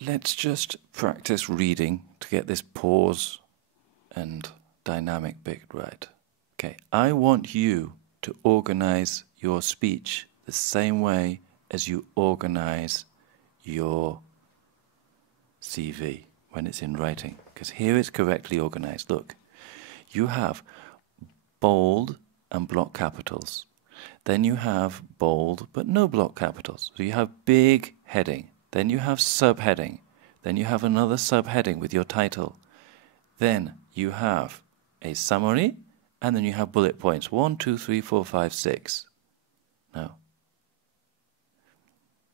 let's just practice reading to get this pause and dynamic bit right. Okay, I want you to organize your speech the same way as you organize your CV when it's in writing, because here it's correctly organized. Look, you have bold and block capitals. Then you have bold but no block capitals. So you have big heading. Then you have subheading. Then you have another subheading with your title. Then you have a summary, and then you have bullet points. 1, 2, 3, 4, 5, 6. Now,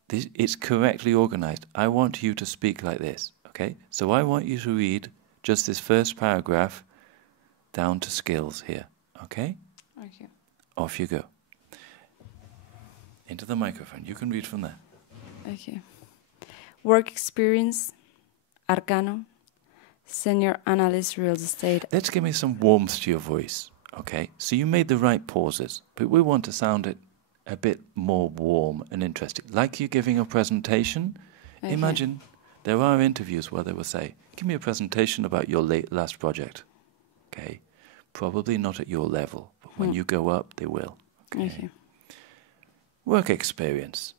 it's correctly organized. I want you to speak like this, okay? So I want you to read just this first paragraph down to skills here, okay? Okay. Off you go. Into the microphone. You can read from there. Okay. Work experience, Arcano, senior analyst real estate. Let's give me some warmth to your voice, okay? So you made the right pauses, but we want to sound it a bit more warm and interesting. Like you're giving a presentation. Okay. Imagine there are interviews where they will say, give me a presentation about your last project. Okay? Probably not at your level, but when you go up, they will. Okay. Work experience.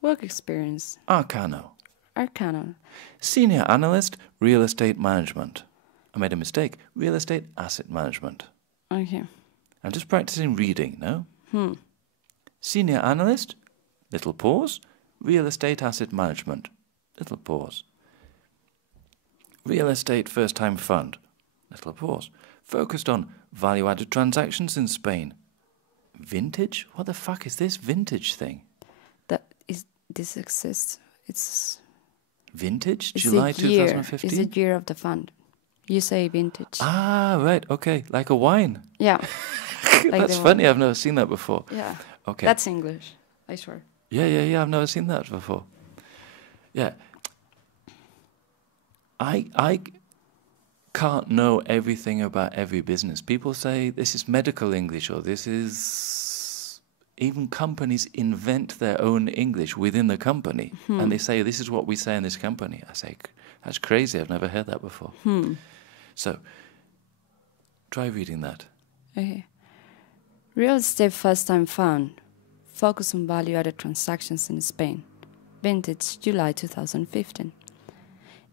Work experience. Arcano. Arcano. Senior analyst, real estate management. I made a mistake. Real estate asset management. Okay. I'm just practicing reading, no? Senior analyst, little pause. Real estate asset management, little pause. Real estate first-time fund, little pause. Focused on value-added transactions in Spain. Vintage? What the fuck is this vintage thing? This exists. It's vintage? July 2015? It's the year of the fund. You say vintage. Ah, right, okay. Like a wine. Yeah. Like That's funny, I've never seen that before. Yeah. Okay. That's English, I swear. Yeah, I've never seen that before. Yeah. I can't know everything about every business. People say this is medical English, or this is... Even companies invent their own English within the company. And they say, this is what we say in this company. I say, that's crazy, I've never heard that before. So, try reading that. Okay. Real estate first-time fund. Focus on value-added transactions in Spain. Vintage, July 2015.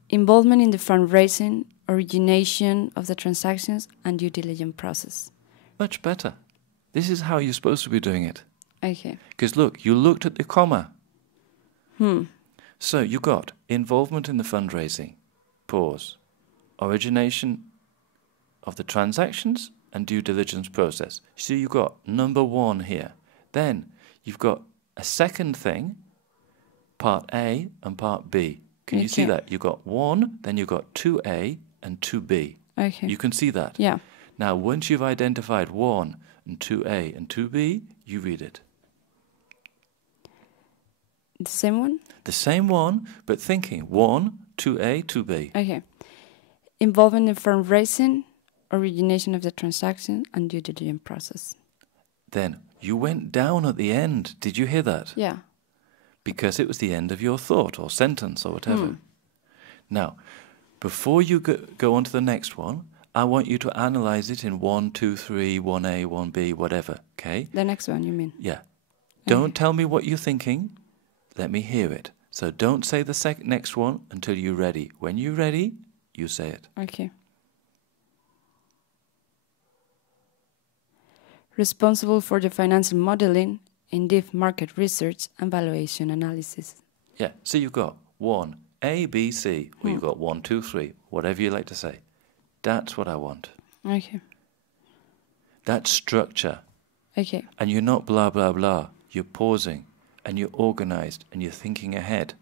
Involvement in the fundraising, origination of the transactions, and due diligence process. Much better. This is how you're supposed to be doing it. Okay. Because look, you looked at the comma. So you got involvement in the fundraising, pause, origination of the transactions and due diligence process. So you got number 1 here. Then you've got a second thing, part A and part B. Can you see that? You got 1, then you got 2A and 2B. Okay. You can see that? Yeah. Now, once you've identified 1 and 2A and 2B, you read it. The same one? The same one, but thinking 1, 2A, 2B. Okay. Involvement in fundraising, origination of the transaction, and due diligence process. Then you went down at the end. Did you hear that? Yeah. Because it was the end of your thought or sentence or whatever. Now, before you go on to the next one, I want you to analyze it in 1, 2, 3, 1A, 1B, whatever, okay? The next one, you mean? Yeah. Don't tell me what you're thinking. Let me hear it. So don't say the next one until you're ready. When you're ready, you say it. Okay. Responsible for the financial modeling, in-depth market research, and valuation analysis. Yeah, so you've got 1, A, B, C, or you've got 1, 2, 3, whatever you like to say. That's what I want. Okay. That structure. Okay. And you're not blah, blah, blah. You're pausing, and you're organized, and you're thinking ahead.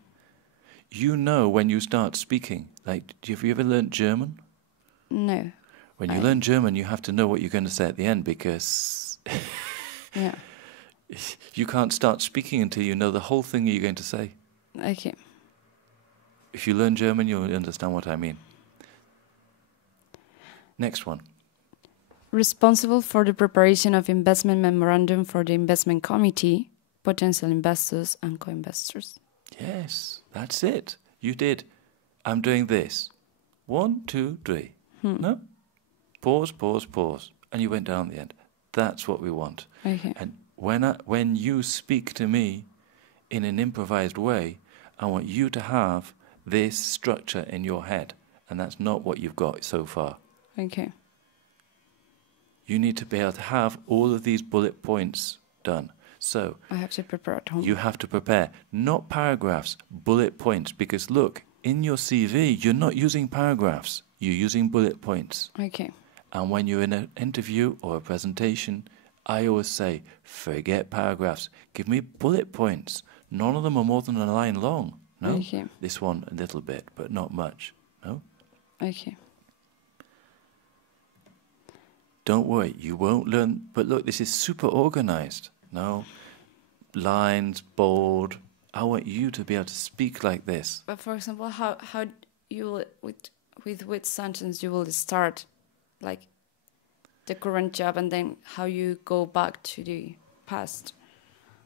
You know when you start speaking. Like, have you ever learnt German? No. When you learn German, you have to know what you're going to say at the end, because yeah, you can't start speaking until you know the whole thing you're going to say. Okay. If you learn German, you'll understand what I mean. Next one. Responsible for the preparation of investment memorandum for the investment committee, potential investors and co-investors. Yes, that's it. You did I'm doing this. 1, 2, 3. No? Pause, pause, pause. And you went down the end. That's what we want. Okay. And when you speak to me in an improvised way, I want you to have this structure in your head. And that's not what you've got so far. Okay. You need to be able to have all of these bullet points done. So I have to prepare at home. you have to prepare, not paragraphs, bullet points. Because look, in your CV, you're not using paragraphs. You're using bullet points. Okay. And when you're in an interview or a presentation, I always say, forget paragraphs. Give me bullet points. None of them are more than a line long. No? Okay. This one a little bit, but not much. No? Okay. Don't worry, you won't learn. But look, this is super organized. No? Lines, bold. I want you to be able to speak like this. But for example, how you will, with which sentence you will start, like the current job, and then how you go back to the past?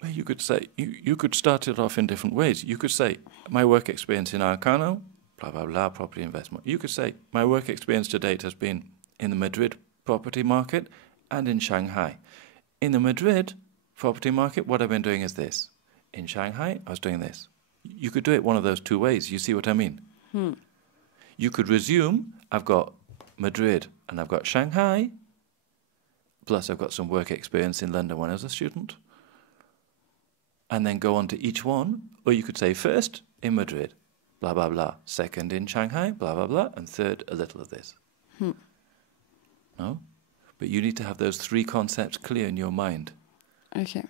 Well, you could say, you could start it off in different ways. You could say, my work experience in Arcano, blah, blah, blah, property investment. You could say, my work experience to date has been in the Madrid property market and in Shanghai. In the Madrid property market, what I've been doing is this. In Shanghai, I was doing this. You could do it one of those two ways. You see what I mean? You could resume, I've got Madrid and I've got Shanghai, plus I've got some work experience in London when I was a student, and then go on to each one. Or you could say first in Madrid, blah, blah, blah. Second in Shanghai, blah, blah, blah. And third, a little of this. No? But you need to have those three concepts clear in your mind. Okay.